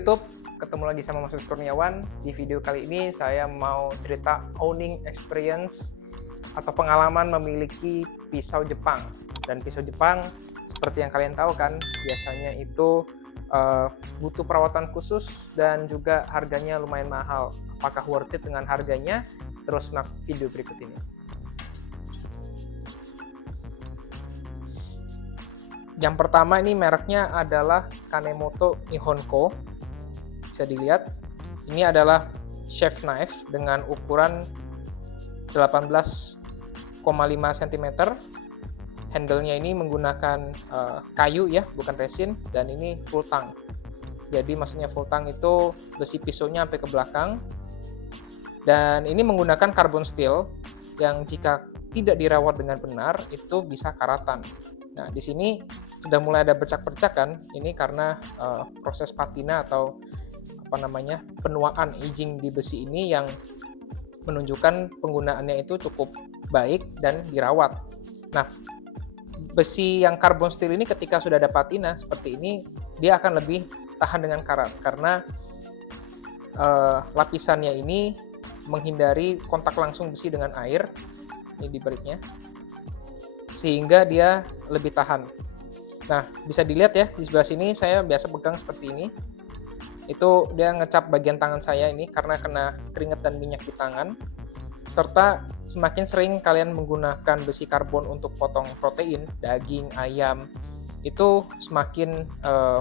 YouTube, ketemu lagi sama Mas Kurniawan. Di video kali ini saya mau cerita owning experience atau pengalaman memiliki pisau Jepang. Dan pisau Jepang seperti yang kalian tahu kan, biasanya itu butuh perawatan khusus dan juga harganya lumayan mahal. Apakah worth it dengan harganya? Terus simak video berikut ini. Yang pertama ini mereknya adalah Kanemoto Nihonko. Bisa dilihat, ini adalah chef knife dengan ukuran 18,5 cm. Handle-nya ini menggunakan kayu ya, bukan resin, dan ini full tang. Jadi maksudnya full tang itu besi pisaunya sampai ke belakang. Dan ini menggunakan carbon steel yang jika tidak dirawat dengan benar itu bisa karatan. Nah, di sini sudah mulai ada bercak-bercakan. Ini karena proses patina atau penuaan aging di besi ini yang menunjukkan penggunaannya itu cukup baik dan dirawat. Nah, besi yang carbon steel ini ketika sudah ada patina seperti ini, dia akan lebih tahan dengan karat karena lapisannya ini menghindari kontak langsung besi dengan air. Ini di baliknya, sehingga dia lebih tahan. Nah, bisa dilihat ya, di sebelah sini saya biasa pegang seperti ini. Itu dia ngecap bagian tangan saya ini karena kena keringat dan minyak di tangan. Serta semakin sering kalian menggunakan besi karbon untuk potong protein, daging, ayam, itu semakin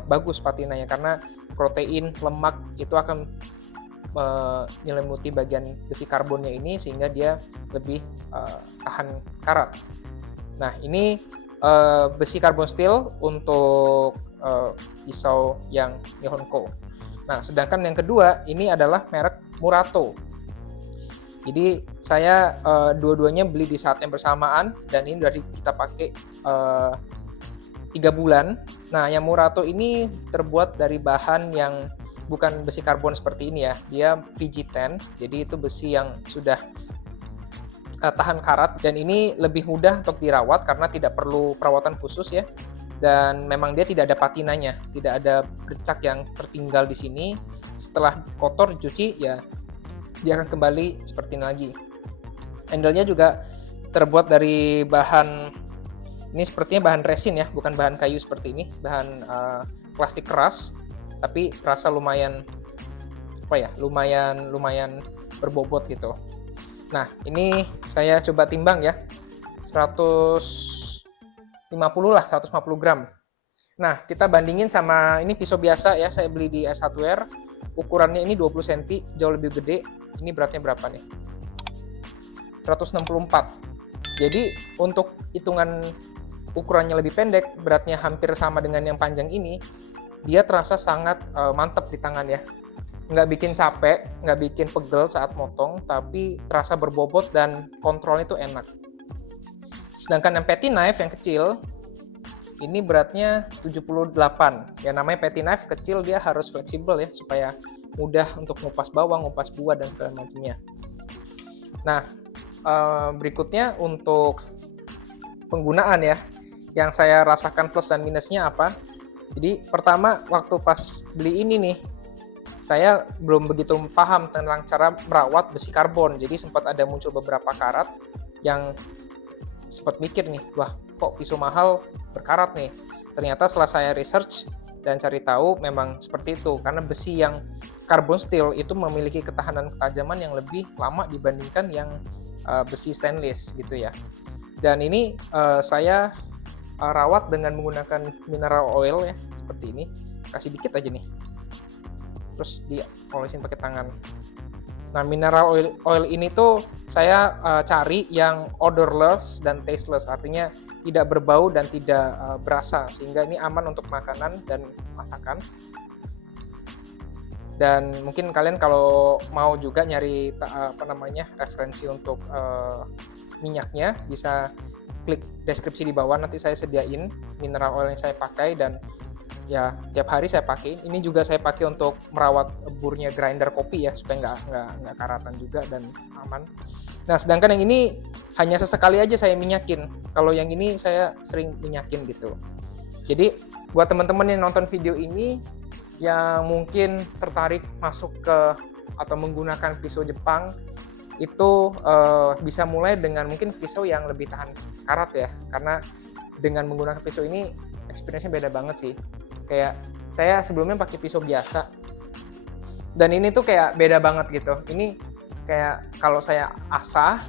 bagus patinanya karena protein, lemak itu akan menyelimuti bagian besi karbonnya ini sehingga dia lebih tahan karat. Nah, ini besi carbon steel untuk pisau yang Nihonko. Nah, sedangkan yang kedua ini adalah merek Murato. Jadi saya dua-duanya beli di saat yang bersamaan dan ini dari kita pakai 3 bulan. Nah, yang Murato ini terbuat dari bahan yang bukan besi karbon seperti ini ya. Dia VG10, jadi itu besi yang sudah tahan karat dan ini lebih mudah untuk dirawat karena tidak perlu perawatan khusus ya. Dan memang dia tidak ada patinanya, tidak ada bercak yang tertinggal di sini. Setelah kotor dicuci ya dia akan kembali seperti ini lagi. Handle-nya juga terbuat dari bahan, ini sepertinya bahan resin ya, bukan bahan kayu seperti ini, bahan plastik keras, tapi rasa lumayan lumayan berbobot gitu. Nah, ini saya coba timbang ya, 150 gram. Nah, kita bandingin sama ini pisau biasa ya, saya beli di S Hardware, ukurannya ini 20 cm, jauh lebih gede. Ini beratnya berapa nih? 164. Jadi untuk hitungan ukurannya lebih pendek, beratnya hampir sama dengan yang panjang ini, dia terasa sangat mantap di tangan ya. Nggak bikin capek, nggak bikin pegel saat motong, tapi terasa berbobot dan kontrolnya itu enak. Sedangkan yang petty knife yang kecil, ini beratnya 78. Ya namanya petty knife kecil, dia harus fleksibel ya, supaya mudah untuk ngupas bawang, ngupas buah, dan segala macamnya. Nah, berikutnya untuk penggunaan ya, yang saya rasakan plus dan minusnya apa. Jadi pertama, waktu pas beli ini nih, saya belum begitu paham tentang cara merawat besi karbon. Jadi sempat ada muncul beberapa karat yang sempat mikir nih, wah kok pisau mahal berkarat nih. Ternyata setelah saya research dan cari tahu memang seperti itu. Karena besi yang carbon steel itu memiliki ketahanan ketajaman yang lebih lama dibandingkan yang besi stainless gitu ya. Dan ini saya rawat dengan menggunakan mineral oil ya, seperti ini. Kasih dikit aja nih. Terus diolesin pakai tangan. Nah, mineral oil ini tuh saya cari yang odorless dan tasteless, artinya tidak berbau dan tidak berasa, sehingga ini aman untuk makanan dan masakan. Dan mungkin kalian kalau mau juga nyari referensi untuk minyaknya, bisa klik deskripsi di bawah, nanti saya sediain mineral oil yang saya pakai dan ya tiap hari saya pakai. Ini juga saya pakai untuk merawat burnya grinder kopi ya, supaya nggak karatan juga dan aman. Nah, sedangkan yang ini hanya sesekali aja saya minyakin. Kalau yang ini saya sering minyakin gitu. Jadi buat teman-teman yang nonton video ini, yang mungkin tertarik masuk ke atau menggunakan pisau Jepang, itu bisa mulai dengan mungkin pisau yang lebih tahan karat ya, karena dengan menggunakan pisau ini experience-nya beda banget sih. Kayak saya sebelumnya pakai pisau biasa, dan ini tuh kayak beda banget gitu. Ini kayak kalau saya asah,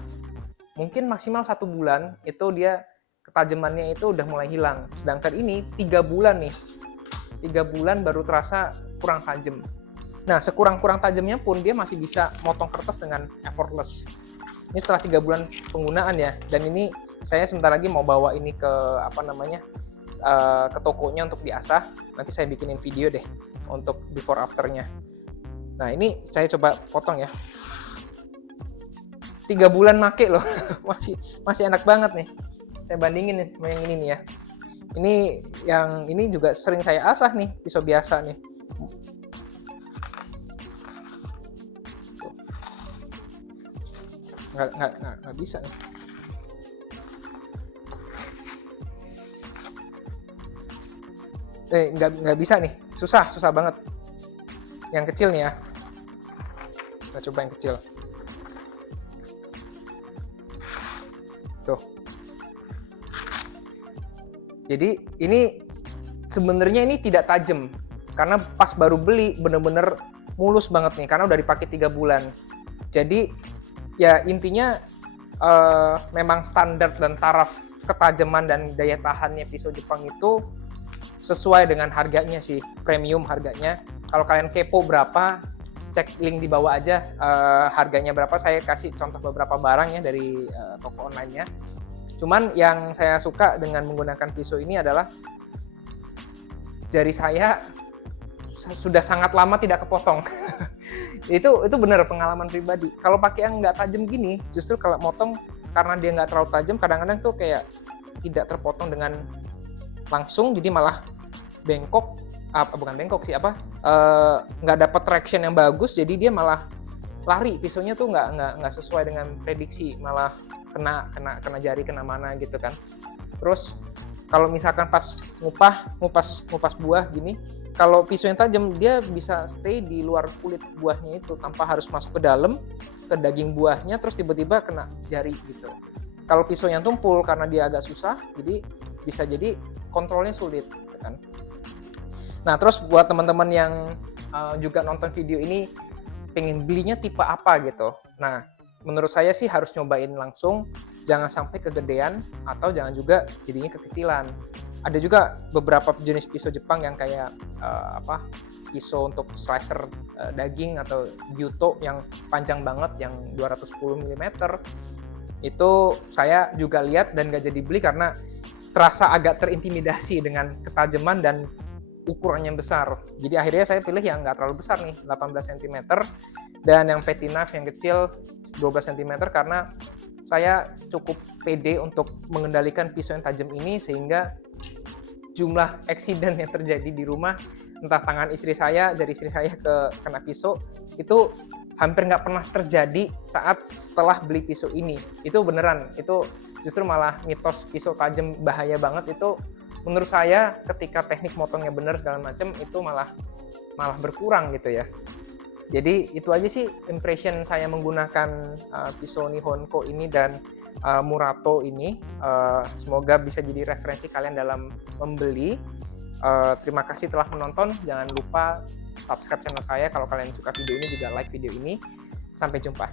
mungkin maksimal 1 bulan itu dia ketajamannya itu udah mulai hilang. Sedangkan ini 3 bulan nih, 3 bulan baru terasa kurang tajam. Nah, sekurang-kurang tajamnya pun dia masih bisa motong kertas dengan effortless. Ini setelah 3 bulan penggunaan ya, dan ini saya sebentar lagi mau bawa ini ke ke tokonya untuk diasah. Nanti saya bikinin video deh untuk before afternya. Nah, ini saya coba potong ya. 3 bulan make loh, masih enak banget nih. Saya bandingin nih sama yang ini nih ya. Ini yang ini juga sering saya asah nih, pisau biasa nih. Nggak bisa nih. Nggak bisa nih, susah banget. Yang kecil nih ya. Kita coba yang kecil. Tuh. Jadi ini sebenarnya ini tidak tajam, karena pas baru beli bener-bener mulus banget nih, karena udah dipakai 3 bulan. Jadi ya intinya memang standar dan taraf ketajaman dan daya tahannya pisau Jepang itu sesuai dengan harganya sih, premium harganya. Kalau kalian kepo berapa, cek link di bawah aja harganya berapa. Saya kasih contoh beberapa barang ya dari toko online-nya. Cuman yang saya suka dengan menggunakan pisau ini adalah jari saya sudah sangat lama tidak kepotong. itu benar pengalaman pribadi. Kalau pakai yang nggak tajam gini, justru kalau motong karena dia nggak terlalu tajam, kadang-kadang tuh kayak tidak terpotong dengan langsung, jadi malah bengkok, bukan bengkok sih, nggak dapat traction yang bagus, jadi dia malah lari, pisaunya tuh nggak sesuai dengan prediksi, malah kena jari, kena mana gitu kan. Terus kalau misalkan pas ngupas buah gini, kalau pisau yang tajam dia bisa stay di luar kulit buahnya itu tanpa harus masuk ke dalam ke daging buahnya, terus tiba-tiba kena jari gitu. Kalau pisau yang tumpul karena dia agak susah, jadi bisa jadi kontrolnya sulit gitu kan. Nah, terus buat teman-teman yang juga nonton video ini pengen belinya tipe apa gitu. Nah, menurut saya sih harus nyobain langsung, jangan sampai kegedean atau jangan juga jadinya kekecilan. Ada juga beberapa jenis pisau Jepang yang kayak pisau untuk slicer daging atau gyuto yang panjang banget, yang 210 mm. Itu saya juga lihat dan gak jadi beli karena terasa agak terintimidasi dengan ketajaman dan ukurannya besar. Jadi akhirnya saya pilih yang nggak terlalu besar nih, 18 cm, dan yang petty knife yang kecil 12 cm, karena saya cukup pede untuk mengendalikan pisau yang tajam ini, sehingga jumlah eksiden yang terjadi di rumah, entah tangan istri saya, jari istri saya kena pisau, itu hampir nggak pernah terjadi saat setelah beli pisau ini. Itu beneran, itu justru malah mitos pisau tajam bahaya banget, itu menurut saya ketika teknik motongnya bener segala macam, itu malah berkurang gitu ya. Jadi itu aja sih impression saya menggunakan pisau Nihonko ini dan Murato ini. Semoga bisa jadi referensi kalian dalam membeli. Terima kasih telah menonton. Jangan lupa subscribe channel saya kalau kalian suka video ini, juga like video ini. Sampai jumpa.